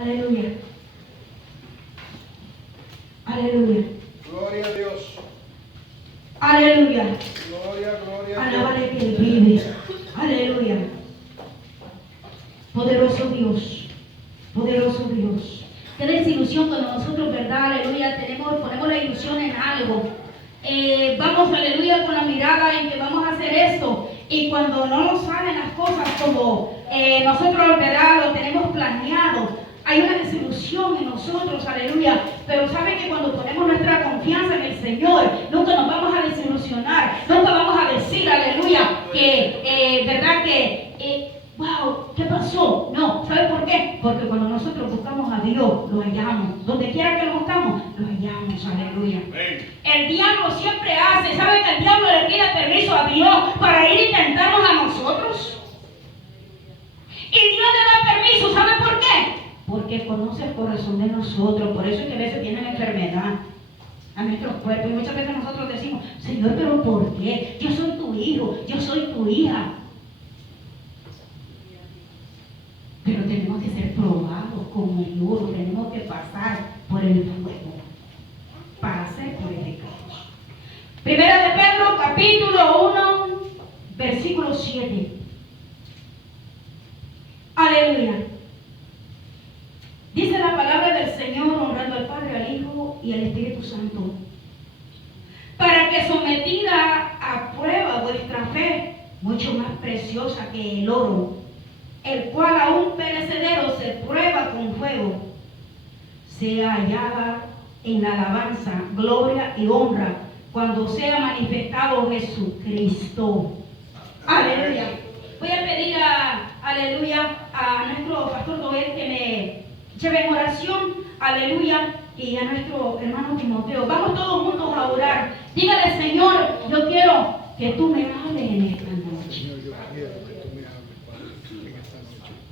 Aleluya. Aleluya. Gloria a Dios. Aleluya. Gloria a Alábale que Él vive. Aleluya. Poderoso Dios. Poderoso Dios. Qué desilusión cuando nosotros, ¿verdad? Aleluya. Ponemos la ilusión en algo. Vamos, aleluya, con la mirada en que vamos a hacer esto. Y cuando no nos salen las cosas como nosotros, ¿verdad?, lo tenemos planeado, hay una desilusión en nosotros, aleluya. Pero saben que cuando ponemos nuestra confianza en el Señor, nunca nos vamos a desilusionar, nunca vamos a decir, aleluya, que, ¿verdad?, que, wow, ¿qué pasó? No, ¿sabe por qué? Porque cuando nosotros buscamos a Dios, lo hallamos. Donde quiera que lo buscamos, lo hallamos, aleluya. El diablo siempre hace, ¿sabe que el diablo le pide permiso a Dios para ir a intentarnos a nosotros? Y Dios le da permiso, ¿sabe por qué? Porque conoce el corazón de nosotros. Por eso es que a veces tienen enfermedad a nuestros cuerpos. Y muchas veces nosotros decimos, Señor, ¿pero por qué? Yo soy tu hijo, yo soy tu hija. Pero tenemos que ser probados con el oro, tenemos que pasar por el fuego para ser purificados. Primera de Pedro, capítulo 1, versículo 7. Aleluya. Dice la palabra del Señor, honrando al Padre, al Hijo y al Espíritu Santo, para que sometida a prueba vuestra fe, mucho más preciosa que el oro, el cual aún perecedero se prueba con fuego, sea hallada en la alabanza, gloria y honra cuando sea manifestado Jesucristo. Aleluya. Voy a pedir aleluya, a nuestro pastor Joel que me lleve en oración, aleluya, y a nuestro hermano Timoteo. Vamos todos juntos a orar. Dígale, Señor, yo quiero que tú me hables en esta noche. Señor, yo quiero que tú me hables, Padre, en esta noche.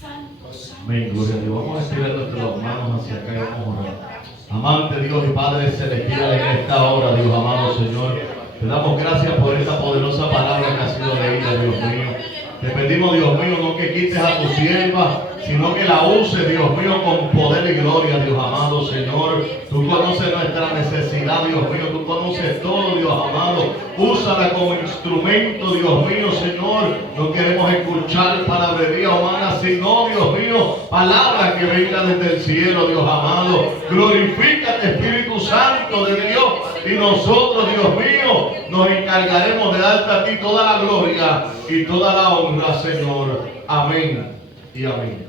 Santo, santo. Amén, gloria a Dios. Vamos a estirar nuestras manos hacia acá y vamos a orar. Amante Dios y Padre Celestial, en esta hora, Dios amado Señor, te damos gracias por esta poderosa palabra que ha sido leída, Dios mío. Te pedimos, Dios mío, no que quites a tu sierva, sino que la uses, Dios mío, con poder y gloria, Dios amado Señor. Tú conoces nuestra necesidad, Dios mío. Tú conoces todo, Dios amado. Úsala como instrumento, Dios mío, Señor. No queremos escuchar palabrería humana, sino, Dios mío, palabra que venga desde el cielo, Dios amado. Glorifícate, Espíritu Santo de Dios. Y nosotros, Dios mío, nos encargaremos de darte a ti toda la gloria y toda la honra, Señor. Amén y amén.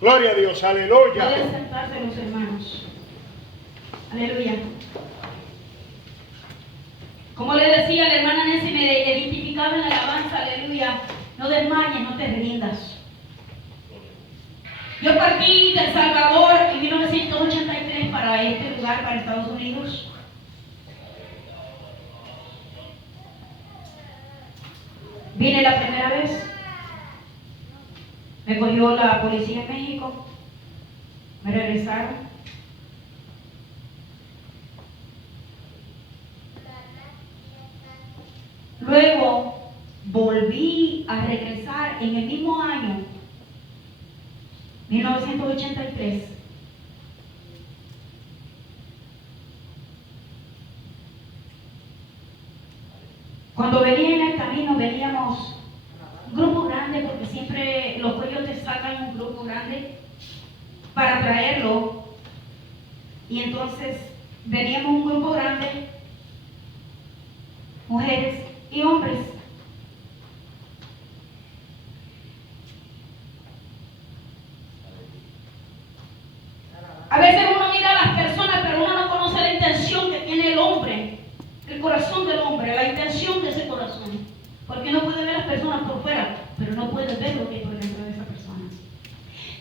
Gloria a Dios, aleluya. Pueden sentarse los hermanos. Aleluya. Como le decía la hermana Nancy, me identificaba en la alabanza, aleluya. No desmayes, no te rindas. Yo partí de El Salvador en 1983 para este lugar, para Estados Unidos. Vine la primera vez. Me cogió la policía en México. Me regresaron. Luego volví a regresar en el mismo año, 1983. Cuando venía en el camino veníamos un grupo grande, porque siempre los cuellos te sacan un grupo grande para traerlo. Y entonces veníamos un grupo grande, mujeres y hombres. A veces uno mira a las personas, pero uno no conoce la intención que tiene el hombre, el corazón del hombre, la intención de ese corazón. Porque uno puede ver a las personas por fuera, pero no puede ver lo que hay por dentro de esa persona.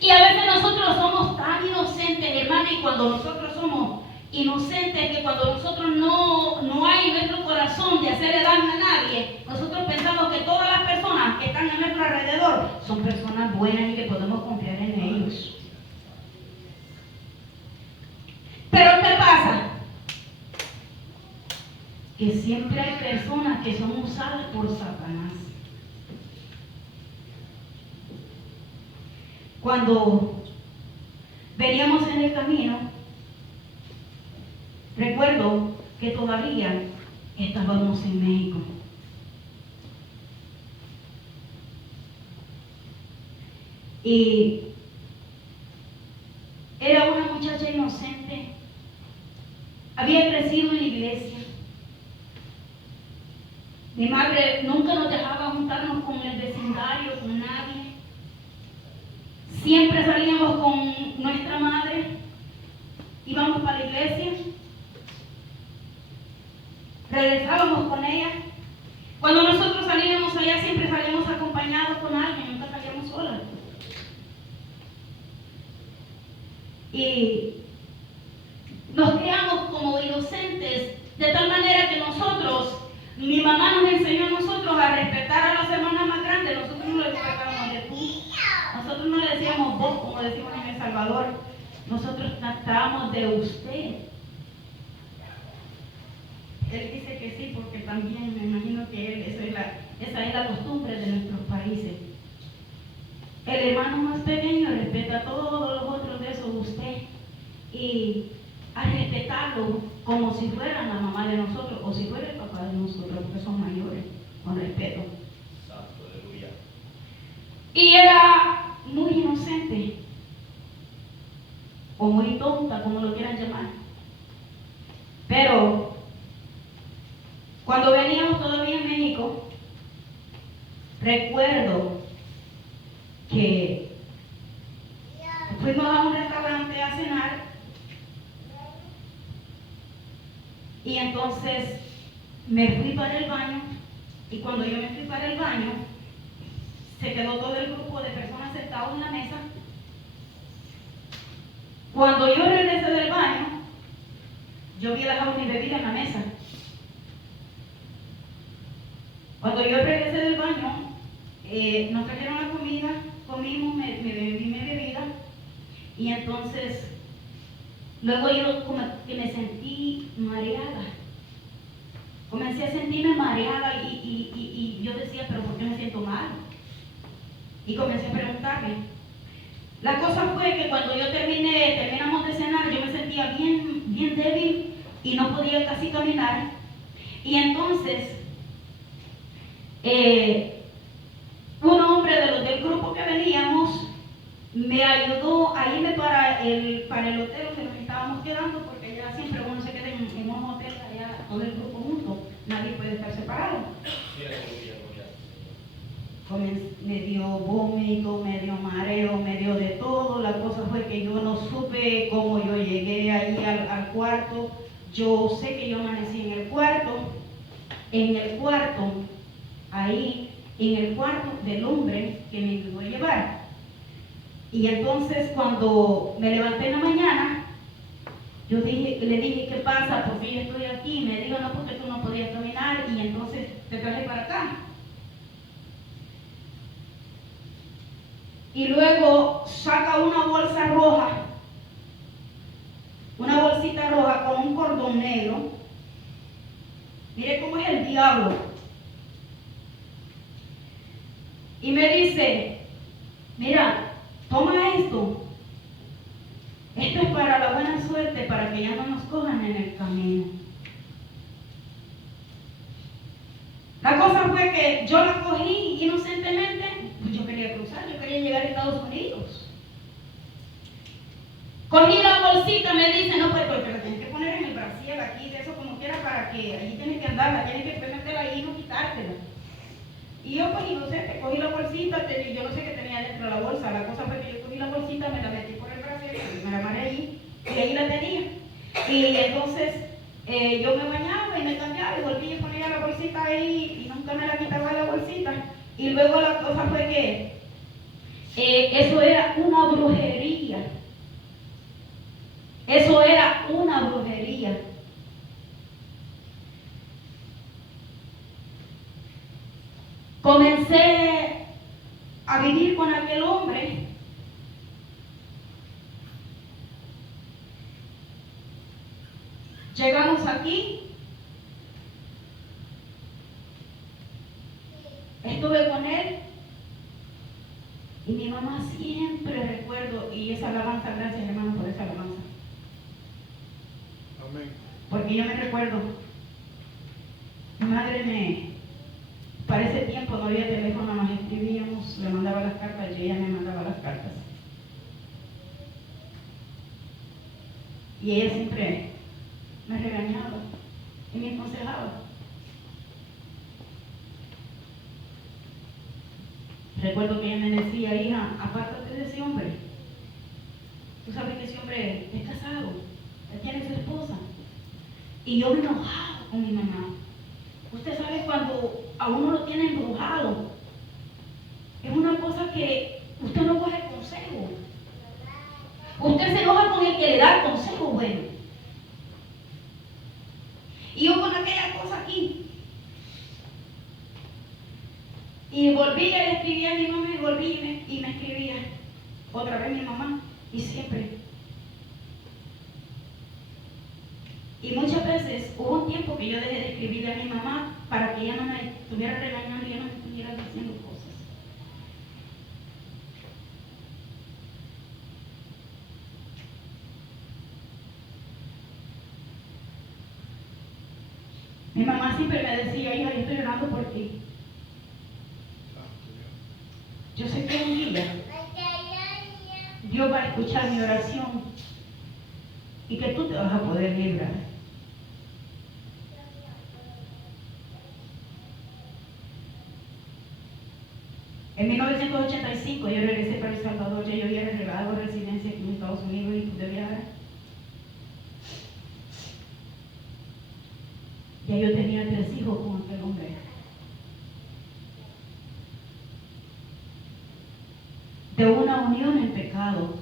Y a veces nosotros somos tan inocentes, hermano, y cuando nosotros somos inocentes, que cuando nosotros no hay en nuestro corazón de hacerle daño a nadie, nosotros pensamos que todas las personas que están a nuestro alrededor son personas buenas y que podemos confiar en ellos. Pero ¿qué pasa? Que siempre hay personas que son usadas por Satanás. cuando veníamos en el camino, recuerdo que todavía estábamos en México. Y era una muchacha inocente, había crecido en la iglesia. Mi madre nunca nos dejaba juntarnos con el vecindario, con nadie. Siempre salíamos con nuestra madre, íbamos para la iglesia, regresábamos con ella. Cuando nosotros salíamos allá, siempre salíamos acompañados con alguien, nunca salíamos solas. Y nos criamos como inocentes, de tal manera que nosotros, mi mamá nos enseñó a nosotros a respetar a las hermanas más grandes. Nosotros no le respetábamos de tú, nosotros no le decíamos vos, como decimos en El Salvador, nosotros tratábamos de usted. Él dice que sí, porque también me imagino que él, esa es la costumbre de nuestros países. El hermano más pequeño respeta a todos los otros de eso, usted, y a respetarlo como si fueran la mamá de nosotros o si fuera el papá de nosotros, porque son mayores, con respeto. Santo, aleluya. Y era muy inocente, o muy tonta, como lo quieran llamar. Pero cuando veníamos todavía en México, recuerdo que fuimos a un restaurante a cenar y entonces me fui para el baño, y cuando yo me fui para el baño se quedó todo el grupo de personas sentados en la mesa. Cuando yo regresé del baño, yo había dejado mi bebida en la mesa. Cuando yo regresé del baño, nos trajeron la comida, comimos, me bebí mi bebida, y entonces luego yo como que me sentí mareada. Comencé a sentirme mareada y yo decía, pero ¿por qué me siento mal? Y comencé a preguntarme. La cosa fue que cuando yo terminamos de cenar, yo me sentía bien débil y no podía casi caminar. Y entonces, un hombre de los del grupo que veníamos me ayudó a irme para el hotel donde nos estábamos quedando, porque allá siempre uno se queda en un hotel, allá todo el grupo junto, nadie puede estar separado. Me dio vómito, me dio mareo, me dio de todo. La cosa fue que yo no supe cómo yo llegué ahí al cuarto. Yo sé que yo amanecí en el cuarto, ahí, en el cuarto del hombre que me ayudó a llevar. Y entonces cuando me levanté en la mañana, le dije, ¿qué pasa? ¿Por qué yo estoy aquí? Me dijo, no, porque tú no podías caminar, y entonces te traje para acá. Y luego saca una bolsa roja, una bolsita roja con un cordón negro. Mire cómo es el diablo. Y me dice, mira, toma esto. Esto es para la buena suerte, para que ya no nos cojan en el camino. La cosa fue que yo la cogí inocentemente, pues yo quería cruzar, yo quería llegar a Estados Unidos. Cogí la bolsita, me dice, no, pues porque la tienes que poner en el brasier aquí, de eso como quiera, para que allí tienes que andarla, tienes que meterla ahí y no quitártela. Y yo pues inocente, cogí la bolsita, yo no sé qué tenía dentro de la bolsa. La cosa fue que yo cogí la bolsita, me la metí por el brasier, me la amarré ahí, y ahí la tenía. Y entonces yo me bañaba y me cambiaba y volví y ponía la bolsita ahí y nunca me la quitaba de la bolsita. Y luego la cosa fue que eso era una brujería. Eso era una brujería. Comencé a vivir con aquel hombre. Llegamos aquí. Estuve con él. Y mi mamá siempre recuerdo, y esa alabanza, gracias hermano por esa alabanza, Amén. porque yo me recuerdo, mi madre para ese tiempo no había teléfono, nos escribíamos, le mandaba las cartas y ella me mandaba las cartas. Y ella siempre me regañaba y me aconsejaba. Recuerdo que ella me decía, hija, apártate de ese hombre. Tú sabes que ese hombre es casado, él tiene su esposa. Y yo me enojaba con mi mamá. Usted sabe cuando a uno lo tiene embrujado, es una cosa que usted no coge consejo. Usted se enoja con el que le da el consejo bueno. Y yo con aquella cosa aquí. Y volví, le escribía a mi mamá y volví y me escribía otra vez mi mamá. Y siempre. Y muchas veces hubo un tiempo que yo dejé de escribirle a mi mamá para que ella no me estuviera regañando y ella no me estuviera diciendo cosas. Mi mamá siempre me decía, hija, yo estoy orando por ti. Yo sé que un día Dios va a escuchar mi oración y que tú te vas a poder librar. En 1985 yo regresé para El Salvador, ya yo había arreglado residencia aquí en Estados Unidos y pude viajar. Ya yo tenía 3 hijos con aquel hombre. De una unión en pecado.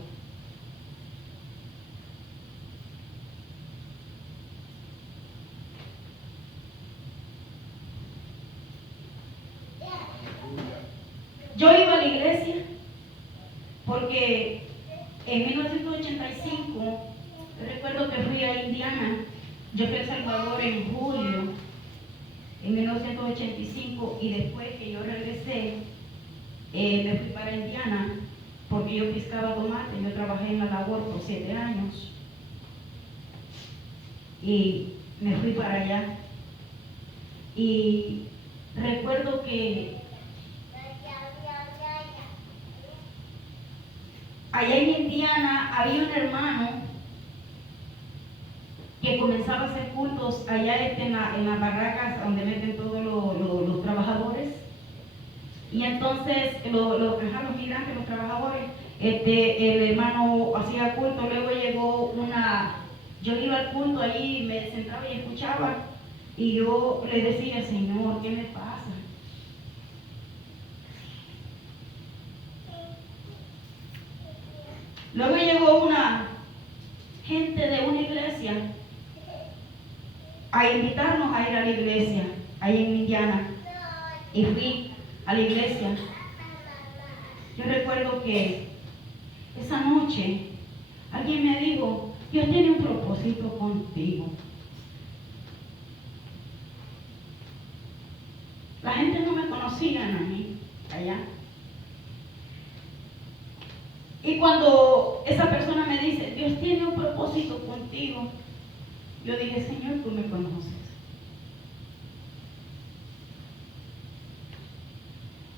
Yo iba a la iglesia porque en 1985, recuerdo que fui a Indiana, yo fui a El Salvador en julio, en 1985, y después que yo regresé, me fui para Indiana porque yo piscaba tomate, yo trabajé en la labor por 7 años y me fui para allá. Y recuerdo que allá en Indiana había un hermano que comenzaba a hacer cultos allá en las barracas donde meten todos los trabajadores. Y entonces los migrantes, los trabajadores, el hermano hacía culto, luego llegó yo iba al culto allí, me sentaba y escuchaba, y yo le decía, Señor, ¿qué me pasa? Luego llegó una gente de una iglesia a invitarnos a ir a la iglesia, ahí en Indiana, y fui a la iglesia. Yo recuerdo que esa noche alguien me dijo, Dios tiene un propósito contigo. La gente no me conocía a mí allá. Y cuando esa persona me dice, Dios tiene un propósito contigo, yo dije, Señor, tú me conoces.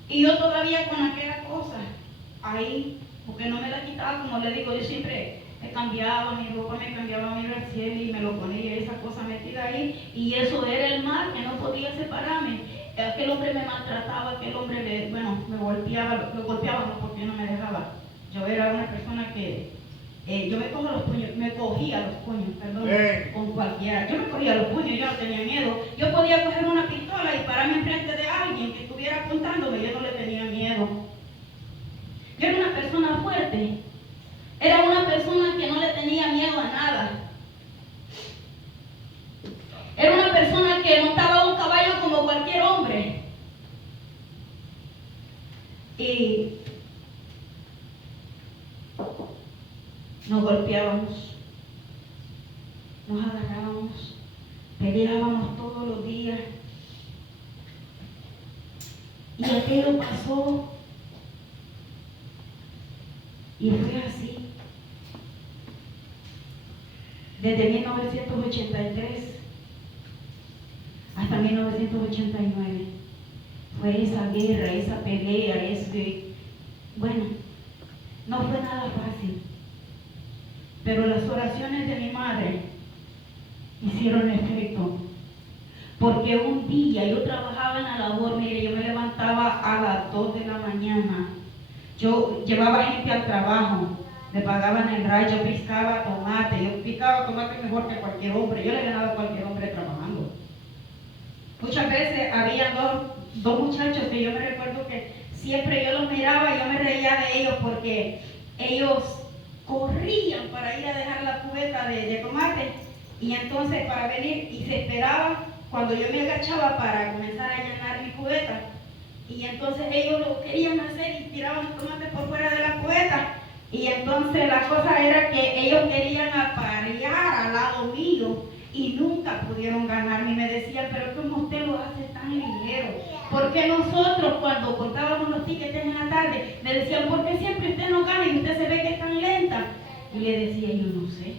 Y yo todavía con aquella cosa ahí, porque no me la quitaba, como le digo, yo siempre me cambiaba mi ropa, me cambiaba mi brasier y me lo ponía, esa cosa metida ahí, y eso era el mal, que no podía separarme. Aquel hombre me maltrataba, aquel hombre me golpeaba, lo golpeaba no, porque no me dejaba. Yo era una persona que yo me cogía los puños, perdón, con cualquiera. Yo me cogía los puños, yo no tenía miedo. Yo podía coger una pistola y pararme enfrente de alguien que estuviera apuntándome, yo no le tenía miedo. Yo era una persona fuerte. Era una persona que no le tenía miedo a nada. Era una persona que montaba un caballo como cualquier hombre. Y nos golpeábamos, nos agarrábamos, peleábamos todos los días. Y aquello pasó. Y fue así. Desde 1983 hasta 1989. Fue esa guerra, esa pelea, bueno, no fue nada fácil. Pero las oraciones de mi madre hicieron efecto. Porque un día yo trabajaba en la labor, mire, yo me levantaba a las 2 de la mañana. Yo llevaba gente al trabajo, me pagaban el rayo, yo picaba tomate, yo picaba tomate mejor que cualquier hombre, yo le ganaba a cualquier hombre trabajando. Muchas veces había dos muchachos que yo me recuerdo que siempre yo los miraba y yo me reía de ellos porque ellos corrían para ir a dejar la cubeta de tomate y entonces para venir y se esperaban cuando yo me agachaba para comenzar a llenar mi cubeta y entonces ellos lo querían hacer y tiraban los tomates por fuera de la cubeta y entonces la cosa era que ellos querían aparear al lado mío y nunca pudieron ganarme y me decían, pero ¿cómo usted lo hace tan ligero? Porque nosotros cuando contábamos los tickets en la tarde me decían, ¿por qué siempre usted no gana y usted se ve que es tan lenta? Y le decía, yo no sé,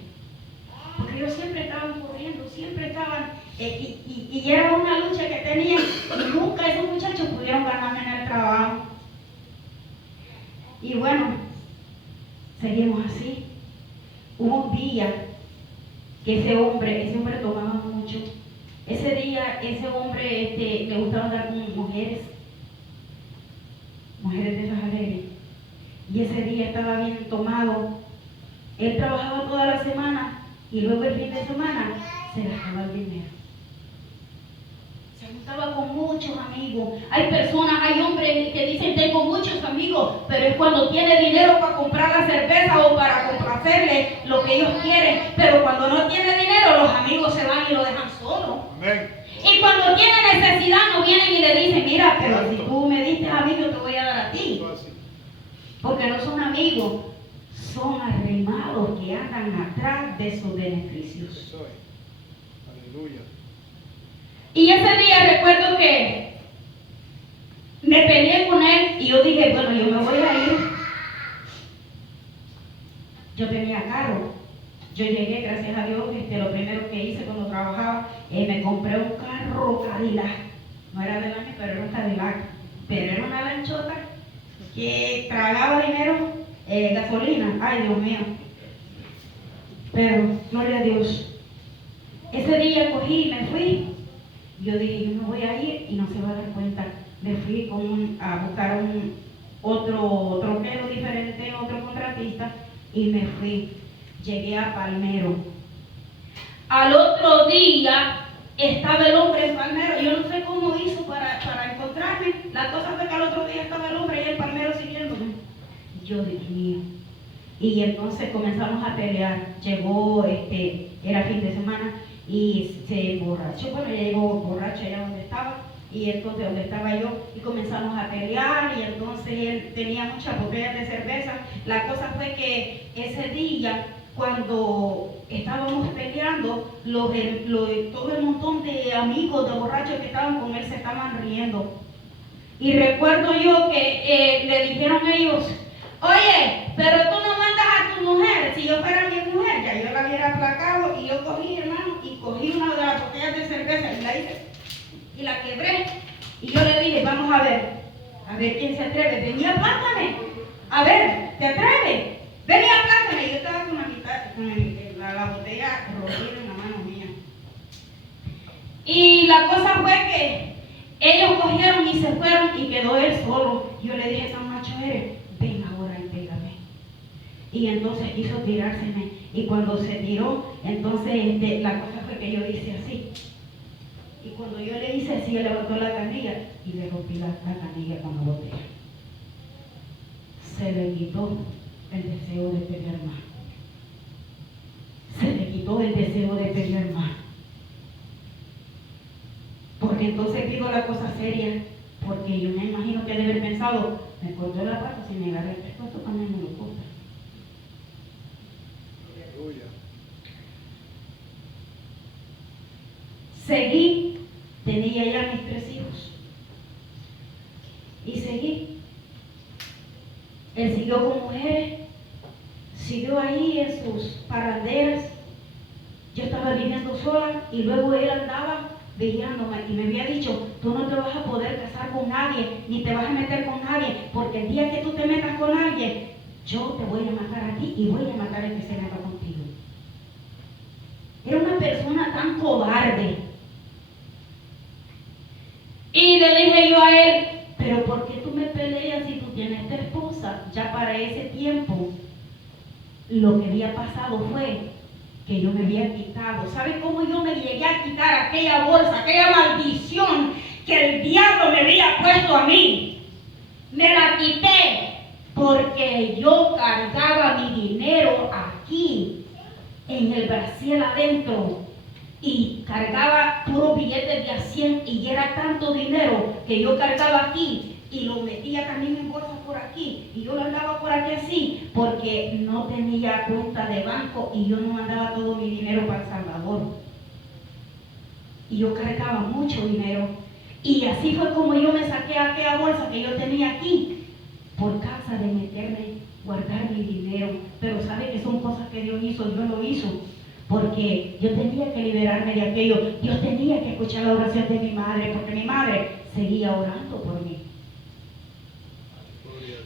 porque ellos siempre estaban corriendo, siempre estaban, y era una lucha que tenían y nunca esos muchachos pudieron ganarme en el trabajo. Y bueno, seguimos así. Hubo un día que ese hombre tomaba mucho. Ese día, ese hombre le gustaba andar con mujeres de esas alegres. Y ese día estaba bien tomado. Él trabajaba toda la semana y luego el fin de semana se gastaba el dinero. Se juntaba con muchos amigos. Hay personas, hay hombres que dicen tengo muchos amigos, pero es cuando tiene dinero para comprar la cerveza o para complacerle lo que ellos quieren. Pero cuando no tiene dinero, los amigos se van y lo dejan solo. Amén. Y cuando tiene necesidad, no vienen y le dicen, mira, pero si tú me diste a mí, yo te voy a dar a ti. Porque no son amigos, son arrimados que andan atrás de sus beneficios. Aleluya. Y ese día recuerdo que me peleé con él y yo dije, bueno, yo me voy a ir. Yo tenía carro. Yo llegué, gracias a Dios, lo primero que hice cuando trabajaba, me compré un carro Cadillac. No era del año, pero era un Cadillac. Pero era una lanchota que tragaba dinero, gasolina. Ay, Dios mío. Pero, gloria a Dios. Ese día cogí y me fui. Yo dije, yo me voy a ir y no se va a dar cuenta. Me fui a buscar otro troquero diferente, otro contratista, y me fui. Llegué a Palmero. Al otro día estaba el hombre en Palmero. Yo no sé cómo hizo para encontrarme. La cosa fue que al otro día estaba el hombre y el Palmero siguiéndome. Yo, Dios mío. Y entonces comenzamos a pelear. Llegó, era fin de semana, y se emborrachó. Bueno, ya llegó borracho allá donde estaba. Y entonces donde estaba yo, y comenzamos a pelear, y entonces él tenía muchas botellas de cerveza. La cosa fue que ese día, cuando estábamos peleando, todo el montón de amigos, de borrachos que estaban con él, se estaban riendo. Y recuerdo yo que le dijeron ellos, oye, pero tú no mandas a tu mujer. Si yo fuera mi mujer, ya yo la hubiera aplacado. Y yo cogí, hermano, y cogí una de las botellas de cerveza y la hice, y la quebré. Y yo le dije, vamos a ver quién se atreve. Ven y aplácame. A ver, ¿te atreves? Ven y aplácame. Yo estaba con la botella rojita en la mano mía. Y la cosa fue que ellos cogieron y se fueron y quedó él solo. Yo le dije, tan macho eres, ven ahora y pégame. Y entonces quiso tirárseme. Y cuando se tiró, entonces la cosa fue que yo hice así. Y cuando yo le hice así, él levantó la canilla y le rompí la canilla con la botella. Se le quitó el deseo de pelear más. Se le quitó el deseo de pelear más. Porque entonces digo la cosa seria, porque yo me imagino que debe haber pensado, me cortó la pata, si me agarré el pescuezo también me lo corta. Aleluya. Seguí, tenía ya mis 3 hijos. Y seguí. Él siguió con mujeres, siguió ahí en sus parranderas. Yo estaba viviendo sola y luego él andaba vigilándome y me había dicho, tú no te vas a poder casar con nadie, ni te vas a meter con nadie, porque el día que tú te metas con alguien, yo te voy a matar a ti y voy a matar al que se meta contigo. Era una persona tan cobarde. Y le dije yo a él, pero ¿por qué tú me peleas si tú tienes tu esposa? Ya para ese tiempo, lo que había pasado fue que yo me había quitado. ¿Sabe cómo yo me llegué a quitar aquella bolsa, aquella maldición que el diablo me había puesto a mí? Me la quité porque yo cargaba mi dinero aquí, en el brasier adentro, y cargaba puros billetes de a 100 y era tanto dinero que yo cargaba aquí y lo metía también en bolsas por aquí y yo lo andaba por aquí así porque no tenía cuenta de banco y yo no mandaba todo mi dinero para El Salvador y yo cargaba mucho dinero y así fue como yo me saqué aquella bolsa que yo tenía aquí por causa de meterme, guardar mi dinero. Pero sabe que son cosas que Dios hizo, Dios lo hizo porque yo tenía que liberarme de aquello. Dios tenía que escuchar la oración de mi madre porque mi madre seguía orando por mí.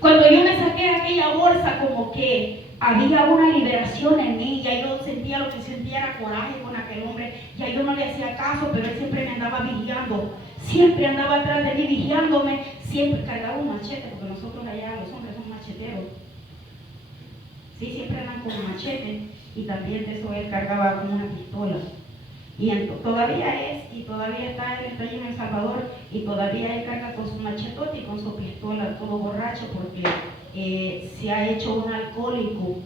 Cuando yo me saqué de aquella bolsa, como que había una liberación en mí, ya yo sentía lo que sentía era coraje con aquel hombre, ya yo no le hacía caso, pero él siempre me andaba vigilando, siempre andaba atrás de mí vigilándome, siempre cargaba un machete, porque nosotros allá los hombres son macheteros, sí, siempre andan con un machete, y también de eso él cargaba con una pistola. Y todavía es, y todavía está, él está allí en El Salvador, y todavía él carga con su machetote y con su pistola, todo borracho, porque se ha hecho un alcohólico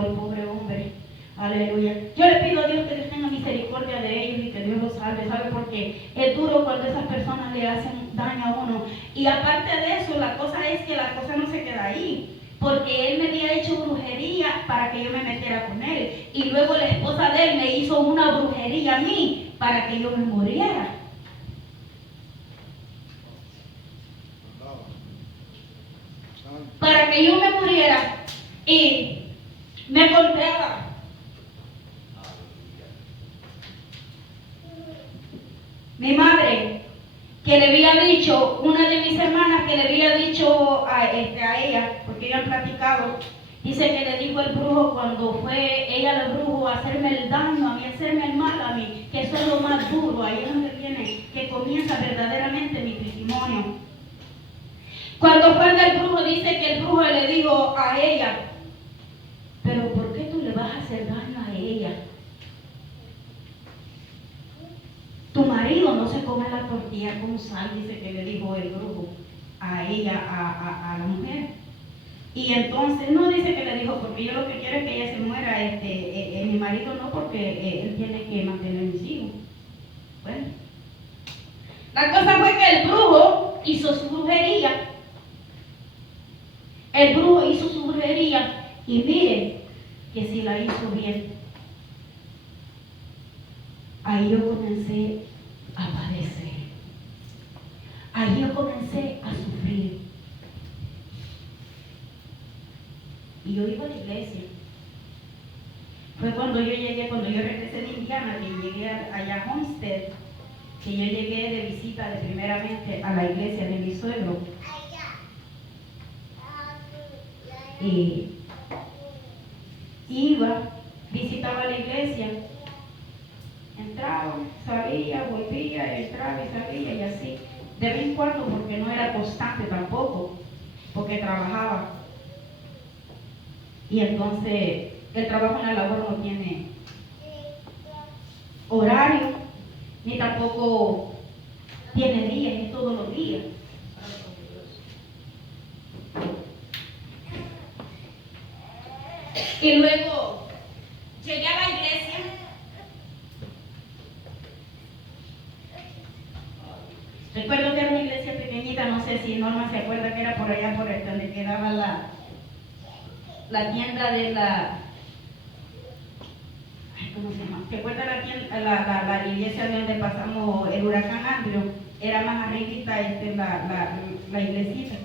el pobre hombre. Aleluya. Yo le pido a Dios que Dios tenga misericordia de ellos y que Dios los salve, ¿sabe? Porque es duro cuando esas personas le hacen daño a uno. Y aparte de eso, la cosa es que la cosa no se queda ahí. Porque él me había hecho brujería para que yo me metiera con él. Y luego la esposa de él me hizo una brujería a mí para que yo me muriera. Para que yo me muriera. Y me golpeaba. Mi madre, que le había dicho, una de mis hermanas que le había dicho a ella, porque ellos han platicado, dice que le dijo el brujo cuando fue ella el brujo a hacerme el daño a mí, hacerme el mal a mí, que eso es lo más duro, ahí es donde viene, que comienza verdaderamente mi testimonio. Cuando fue el brujo, dice que el brujo le dijo a ella, pero ¿por qué tú le vas a hacer daño a ella? Tu marido no se come la tortilla con sal, dice que le dijo el brujo a ella, a la mujer. Y entonces, no dice que le dijo, porque yo lo que quiero es que ella se muera, mi marido no, porque él tiene que mantener mis hijos. Bueno, la cosa fue que el brujo hizo su brujería. El brujo hizo su brujería y mire que si la hizo bien. Ahí yo comencé a padecer. Ahí yo comencé a sufrir. Y yo iba a la iglesia. Fue cuando yo regresé de Indiana, que llegué allá a Homestead, que yo llegué de visita primeramente a la iglesia de mi suegro. Y iba, visitaba la iglesia. Entraba, salía, volvía, entraba y salía y así. De vez en cuando, porque no era constante tampoco, porque trabajaba. Y entonces, el trabajo en la labor no tiene horario, ni tampoco tiene días, ni todos los días. Y luego, llegué a la iglesia. Recuerdo que era una iglesia pequeñita, no sé si Norma se acuerda que era por allá, por el donde quedaba la tienda de la... ¿Cómo se llama? ¿Se acuerda la iglesia donde pasamos el huracán Andrew? Era más arribita la iglesita.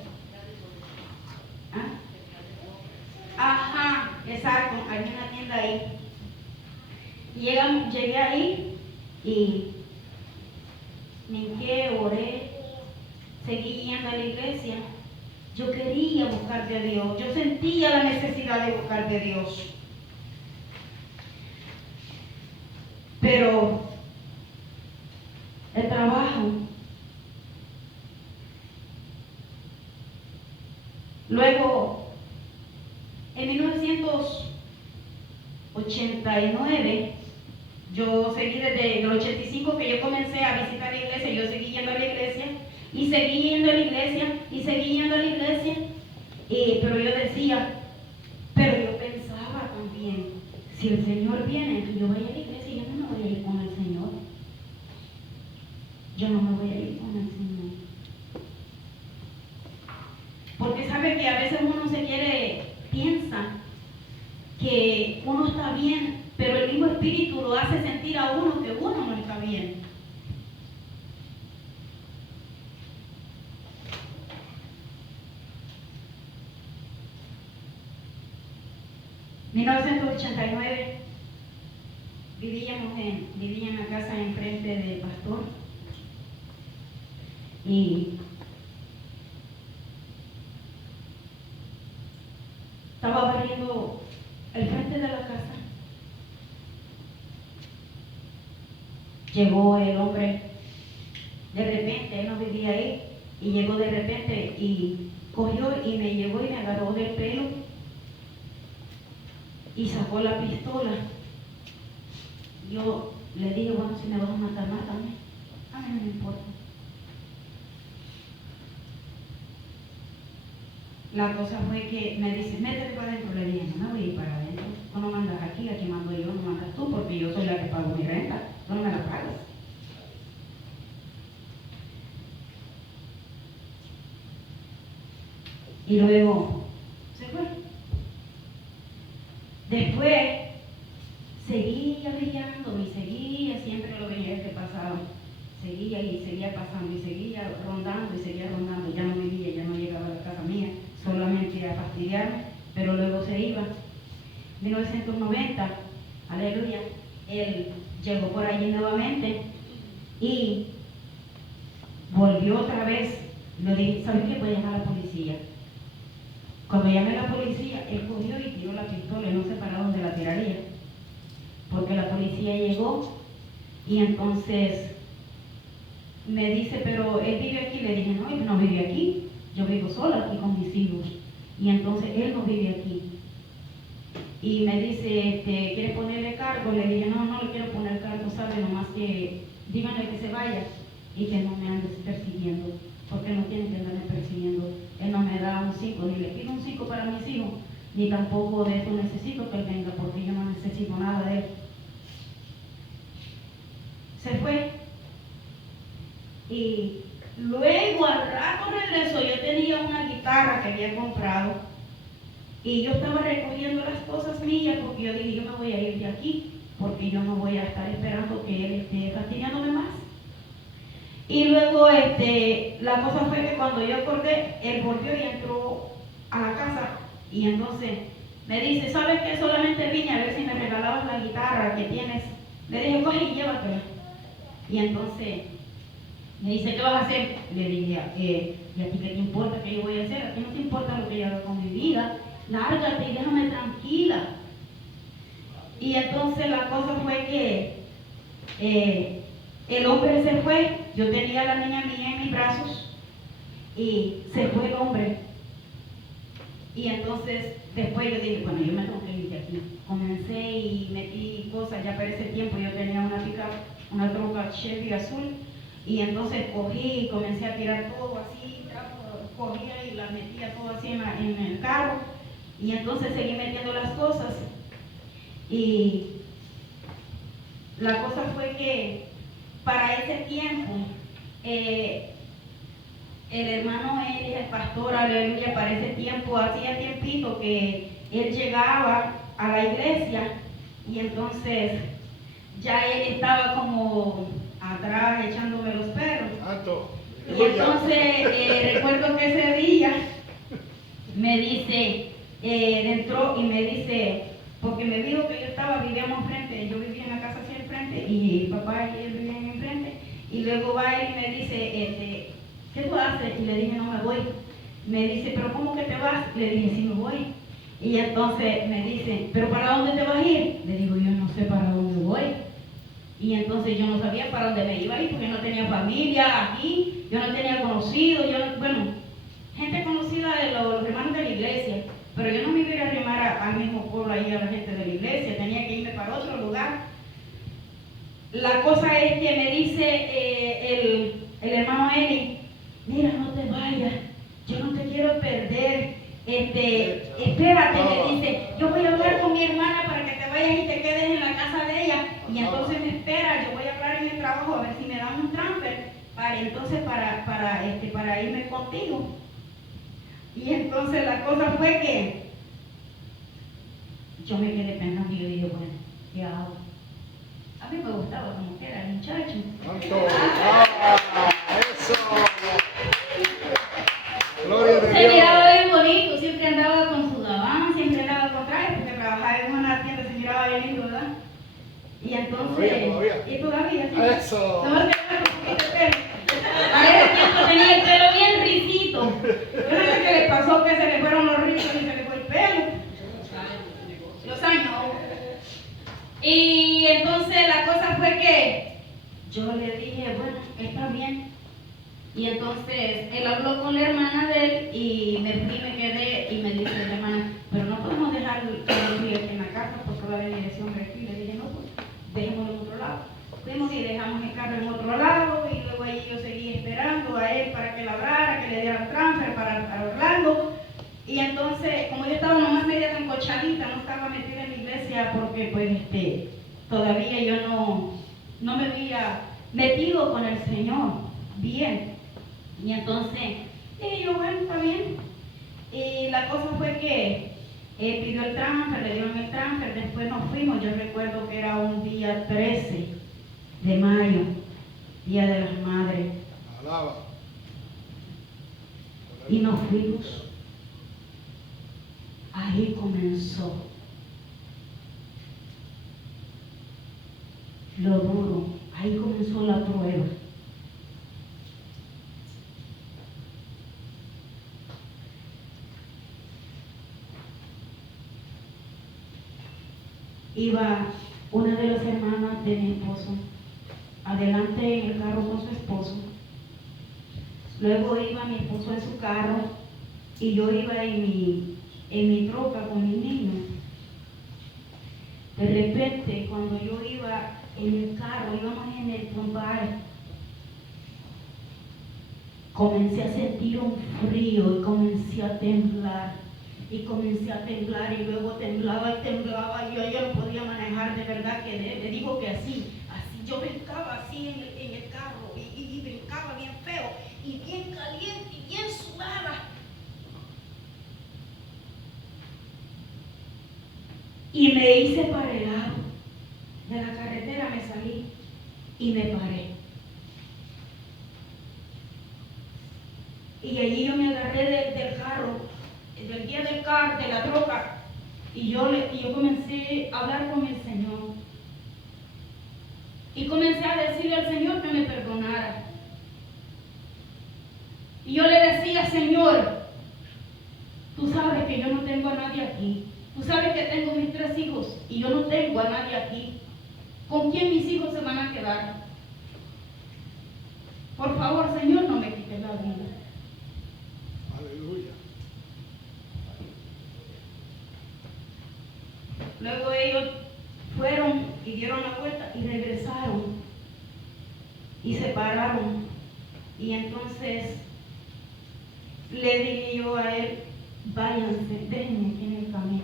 ¿Ah? hay una tienda ahí. Y llegué ahí y me hinqué, oré, seguí yendo a la iglesia. Yo quería buscar de Dios, yo sentía la necesidad de buscar de Dios. Pero el trabajo, luego en 1989, yo seguí desde el 85 que yo comencé a visitar la iglesia, yo seguí yendo a la iglesia, y seguí yendo a la iglesia, y seguí yendo a la iglesia, pero yo decía, pero yo pensaba también, si el Señor viene, que yo vaya a la iglesia, yo no me voy a ir con el Señor. Yo no me voy a ir con el Señor. Porque sabe que a veces uno piensa que uno está bien, pero el mismo espíritu lo hace sentir a uno que uno no está bien. En 1989 vivía en la casa enfrente del pastor y estaba barriendo el frente de la casa. Llegó el hombre de repente, él no vivía ahí, y llegó de repente y cogió y me llevó y me agarró del pelo y sacó la pistola. Yo le dije, bueno, si me vas a matar, mátame. A mí no me importa. La cosa fue que me dice, métete para adentro. Le dije, no me voy a ir para adentro. Tú no mandas aquí mando yo, no mandas tú, porque yo soy la que pago mi renta. Tú no me la pagas. Y luego se fue. Después seguía brillando y seguía, siempre lo veía que pasaba. Seguía y seguía pasando y seguía rondando y seguía rondando. Ya no vivía, ya no llegaba a la casa mía, solamente a fastidiarme, pero luego se iba. 1990, aleluya, él llegó por allí nuevamente y volvió otra vez. Le dije, ¿sabes qué? Voy a llamar a la policía. Cuando llamé a la policía, él cogió y tiró la pistola y no sé para dónde la tiraría. Porque la policía llegó y entonces me dice, pero él vive aquí. Le dije, no, él no vive aquí. Yo vivo sola aquí con mis hijos. Y entonces él no vive aquí. Y me dice, ¿quieres ponerle cargo? Le dije, no le quiero poner cargo, sabe, nomás que díganle que se vaya y que no me andes persiguiendo, porque no tienen que andarme persiguiendo. Él no me da un 5, ni le pido un 5 para mis hijos, ni tampoco de eso necesito que él venga, porque yo no necesito nada de él. Se fue. Y luego al rato regresó. Yo tenía una guitarra que había comprado y yo estaba recogiendo las cosas mías, porque yo dije, yo me voy a ir de aquí, porque yo no voy a estar esperando que él esté fastidiándome más. Y luego la cosa fue que cuando yo acordé, él volvió y entró a la casa y entonces me dice, ¿sabes qué? Solamente vine a ver si me regalabas la guitarra que tienes. Le dije, coge y llévatela. Y entonces me dice, ¿qué vas a hacer? Le dije, ¿y a ti qué te importa qué yo voy a hacer? A ti no te importa lo que yo haga con mi vida. Lárgate y déjame tranquila. Y entonces la cosa fue que el hombre se fue. Yo tenía a la niña mía en mis brazos y se fue el hombre. Y entonces después yo dije, bueno, yo me tengo que ir de aquí. Comencé y metí cosas. Ya para ese tiempo yo tenía una troca Chevy azul. Y entonces cogí y comencé a tirar todo así, cogía y las metía todo así en el carro. Y entonces seguí metiendo las cosas. Y la cosa fue que para ese tiempo, el hermano él, el pastor, aleluya, para ese tiempo, hacía tiempito que él llegaba a la iglesia y entonces ya él estaba como atrás echándome los perros. Y entonces recuerdo que ese día me dice, entró y me dice, porque me dijo que vivíamos enfrente, yo vivía en la casa hacia el frente y papá y él vivían enfrente, y luego va él y me dice, ¿qué tú haces? Y le dije, no me voy. Me dice, ¿pero cómo que te vas? Le dije, sí me voy. Y entonces me dice, ¿pero para dónde te vas a ir? Le digo, yo no sé para dónde voy. Y entonces yo no sabía para dónde me iba a ir porque no tenía familia aquí, yo no tenía conocidos, gente conocida de los hermanos de la iglesia, pero yo no me iba a arrimar al mismo pueblo ahí a la gente de la iglesia, tenía que irme para otro lugar. La cosa es que me dice el hermano Eli, mira, no te vayas, yo no te quiero perder, espérate, me dice, yo voy a hablar con mi hermana para que te vayas y te quedes en la casa de ella, y entonces me espera, yo voy a hablar en el trabajo a ver si me dan un transfer para irme contigo. Y entonces la cosa fue que yo me quedé pensando y yo dije, bueno, ¿qué hago? A mí me gustaba como que era el muchacho. ¡Eso! Gloria a Dios. Se miraba bien bonito, siempre andaba con su gabán, siempre andaba con traje, porque trabajaba en una tienda, se miraba bien lindo, ¿verdad? Y entonces, ¿Todavía? sí. ¡Eso! No me quedaba con un poquito de pelo. A ese tiempo tenía el pelo bien rizito. Yo no sé qué le pasó, que se le fueron los rizos y se le fue el pelo. Los años. Y entonces la cosa fue que yo le dije, bueno, está bien. Y entonces él habló con la hermana de él y me fui, me quedé y me dice la hermana, pero no podemos dejar el carro aquí en la casa porque va a venir ese hombre aquí. Le dije, no, pues dejémoslo en otro lado. Fuimos y dejamos el carro en otro lado y luego ahí yo seguí esperando a él para que labrara, que le diera el transfer para Orlando. Y entonces, como yo estaba nomás media cancochadita, no estaba metida en la iglesia porque pues todavía yo no me había metido con el Señor bien. Y entonces dije yo, bueno, está bien. Y la cosa fue que pidió el transfer, le dieron el transfer, después nos fuimos. Yo recuerdo que era un día 13 de mayo, Día de las Madres. Alaba. Y nos fuimos. Ahí comenzó lo duro, ahí comenzó la prueba. Iba una de las hermanas de mi esposo adelante en el carro con su esposo, luego iba mi esposo en su carro y yo iba en mi troca con mi niño. De repente, cuando yo iba en el carro, íbamos en el Bombay, comencé a sentir un frío y comencé a temblar. Y comencé a temblar y luego temblaba y temblaba y yo ya no podía manejar, de verdad que le digo que así yo brincaba así en el carro y brincaba bien feo y bien caliente y bien sudada. Y me hice para el lado de la carretera, me salí y me paré. Y allí yo me agarré del carro, del guía del carro, de la troca, y yo comencé a hablar con el Señor. Y comencé a decirle al Señor que me perdonara. Y yo le decía, Señor, tú sabes que yo no tengo a nadie aquí. Tú sabes que tengo mis 3 hijos y yo no tengo a nadie aquí. ¿Con quién mis hijos se van a quedar? Por favor, Señor, no me quites la vida. Aleluya. Luego ellos fueron y dieron la vuelta y regresaron y se pararon. Y entonces le dije yo a él, váyanse, déjenme aquí en el camino,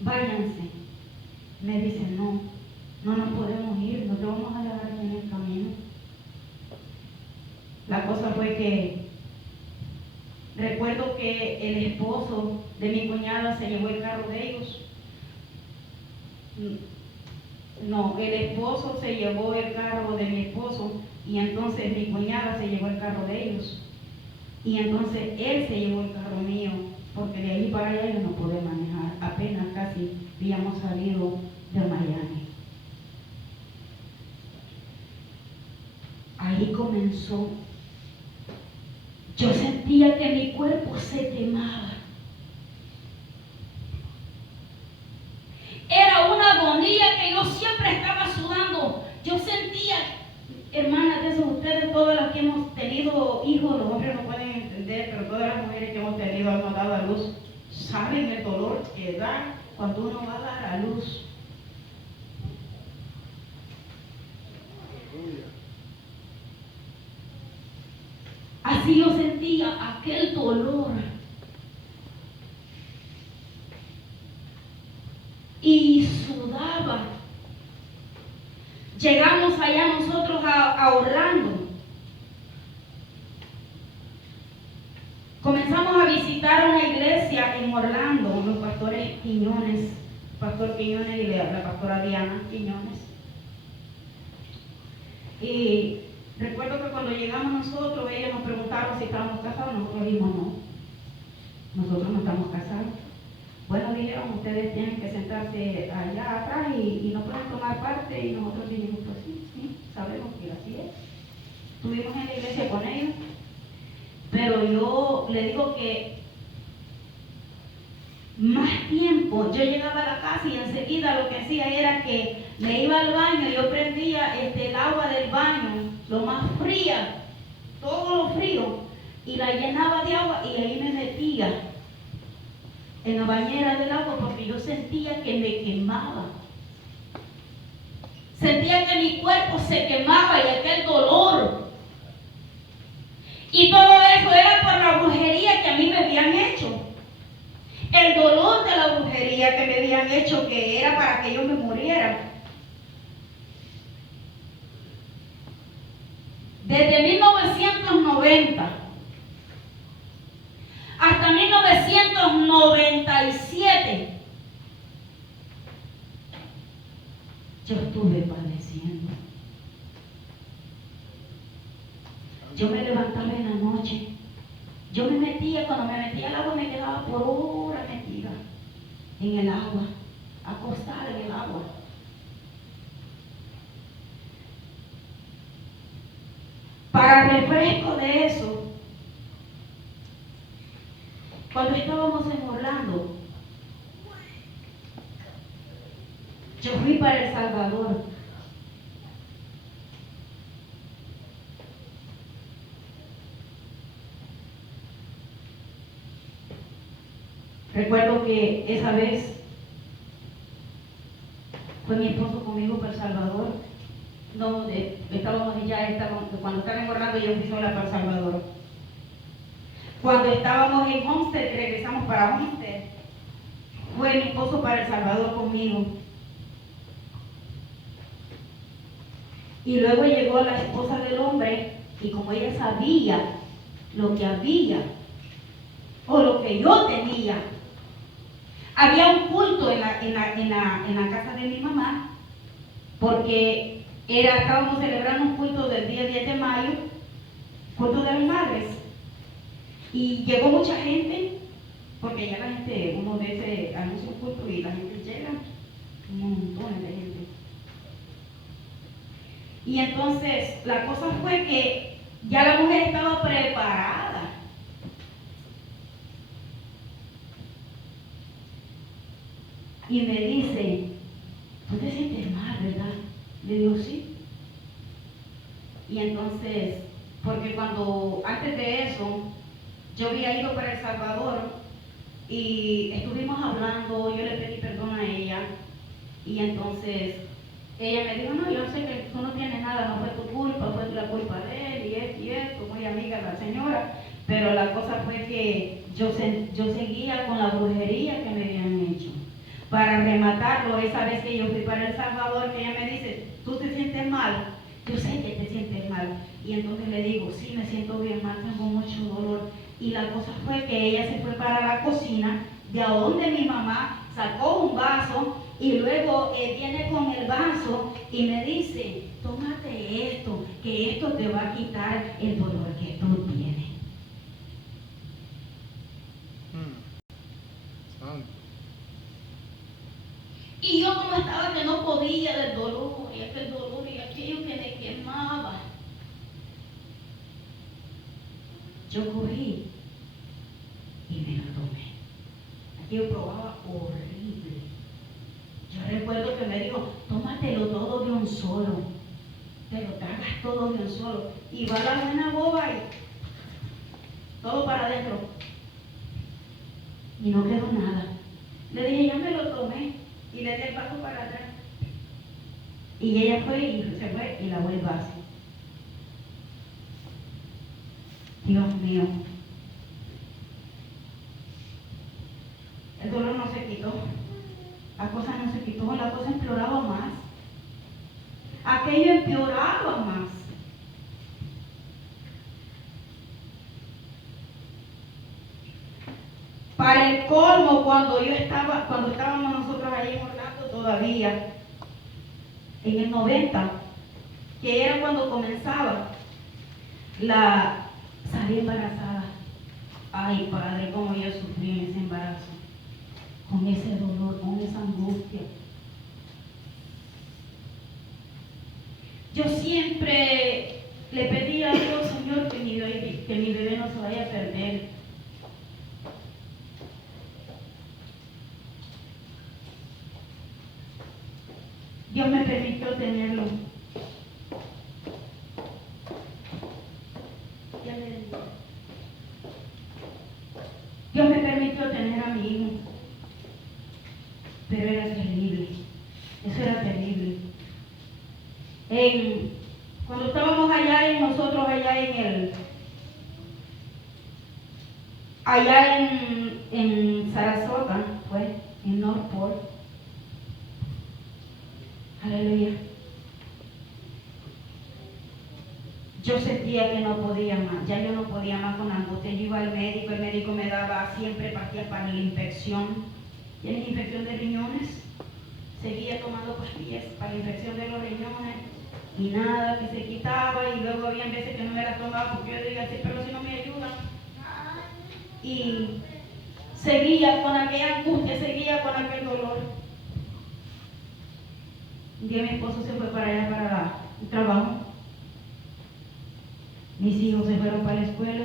váyanse. Me dice, no nos podemos ir, no te vamos a dejar aquí en el camino. La cosa fue que recuerdo que el esposo de mi cuñada se llevó el carro de ellos. No, el esposo se llevó el carro de mi esposo y entonces mi cuñada se llevó el carro de ellos. Y entonces él se llevó el carro mío, porque de ahí para allá yo no podía manejar. Apenas casi íbamos salido de Miami. Ahí comenzó. Yo sentía que mi cuerpo se quemaba. Era una agonía que yo siempre estaba sudando. Yo sentía, hermanas, de esos ustedes, todas las que hemos tenido hijos, los hombres no pueden entender, pero todas las mujeres que hemos tenido, hemos dado a luz, saben el dolor que da cuando uno va a dar a luz. Así yo sentía aquel dolor. Y sudaba. Llegamos allá nosotros a Orlando. Comenzamos a visitar una iglesia en Orlando, los pastores Quiñones, pastor Quiñones y la pastora Diana Quiñones. Y recuerdo que cuando llegamos nosotros, ellos nos preguntaron si estábamos casados, nosotros dijimos no, nosotros no estamos casados. Bueno, dijeron, ustedes tienen que sentarse allá atrás y no pueden tomar parte, y nosotros dijimos, pues sí, sabemos que así es. Estuvimos en la iglesia con ellos, pero yo le digo que más tiempo, yo llegaba a la casa y enseguida lo que hacía era que me iba al baño, yo prendía el agua del baño, lo más fría, todo lo frío, y la llenaba de agua y ahí me metía en la bañera del agua porque yo sentía que me quemaba. Sentía que mi cuerpo se quemaba y aquel dolor. Y todo eso era por la brujería que a mí me habían hecho. El dolor de la brujería que me habían hecho, que era para que yo me muriera. Desde 1990 hasta 1997 yo estuve padeciendo. Yo me levantaba en la noche. Yo me metía, cuando me metía al agua me quedaba por horas metida en el agua, acostada en el agua. Para refresco de eso, cuando estábamos en Orlando, yo fui para El Salvador. Recuerdo que esa vez fue mi esposo conmigo para El Salvador. No, cuando estaba en Orlando yo fui sola para El Salvador. Cuando estábamos en Homestead, regresamos para Homestead, fue mi esposo para El Salvador conmigo. Y luego llegó la esposa del hombre, y como ella sabía lo que había, o lo que yo tenía, había un culto en la casa de mi mamá, porque estábamos celebrando un culto del día 10 de mayo, culto de las madres, y llegó mucha gente, porque ya la gente, uno veces anuncia un culto y la gente llega, un montón de gente. Y entonces la cosa fue que ya la mujer estaba preparada. Y me dice, ¿tú te sientes mal, verdad? Le digo, sí. Y entonces, porque antes de eso, yo había ido para El Salvador y estuvimos hablando, yo le pedí perdón a ella, y entonces ella me dijo, no, yo sé que tú no tienes nada, no fue tu culpa, fue la culpa de él, y esto, muy amiga de la señora, pero la cosa fue que yo seguía con la brujería que me habían hecho. Para rematarlo, esa vez que yo fui para El Salvador, que ella me dice, ¿tú te sientes mal? Yo sé que te sientes mal. Y entonces le digo, sí, me siento bien mal, tengo mucho dolor. Y la cosa fue que ella se fue para la cocina, de donde mi mamá sacó un vaso, y luego viene con el vaso y me dice, tómate esto, que esto te va a quitar el dolor que tú tienes. Y yo como estaba que no podía del dolor y aquel dolor y aquello que me quemaba. Yo cogí y me lo tomé. Aquello probaba horrible. Yo recuerdo que me dijo, tómatelo todo de un solo. Te lo tragas todo de un solo. Y va la buena boba y todo para adentro. Y no quedó nada. Le dije, ya me lo tomé. Y le di el vaso para atrás. Y ella fue y se fue y lavó el vaso. Dios mío. El dolor no se quitó. La cosa no se quitó. La cosa empeoraba más. Aquello empeoraba más. Para el colmo, cuando estábamos nosotros ahí en Orlando todavía, en el 90, que era cuando comenzaba salí embarazada. Ay, Padre, cómo yo sufrí en ese embarazo, con ese dolor, con esa angustia. Yo siempre le pedí a Dios, Señor, que mi bebé no se vaya a perder. Dios me permitió tenerlo. Dios me permitió tener a mi hijo. Pero era terrible. Eso era terrible. Cuando estábamos nosotros allá en Sarasota, pues, en Northport. Aleluya. Yo sentía que no podía más, ya yo no podía más con la angustia. Yo iba al médico, el médico me daba siempre pastillas para la infección. ¿Tienes infección de riñones? Seguía tomando pastillas para la infección de los riñones y nada, que se quitaba, y luego había veces que no me las tomaba porque yo decía, sí, pero si no me ayudan. Y seguía con aquella angustia, seguía con aquel dolor. Un día mi esposo se fue para allá para el trabajo. Mis hijos se fueron para la escuela.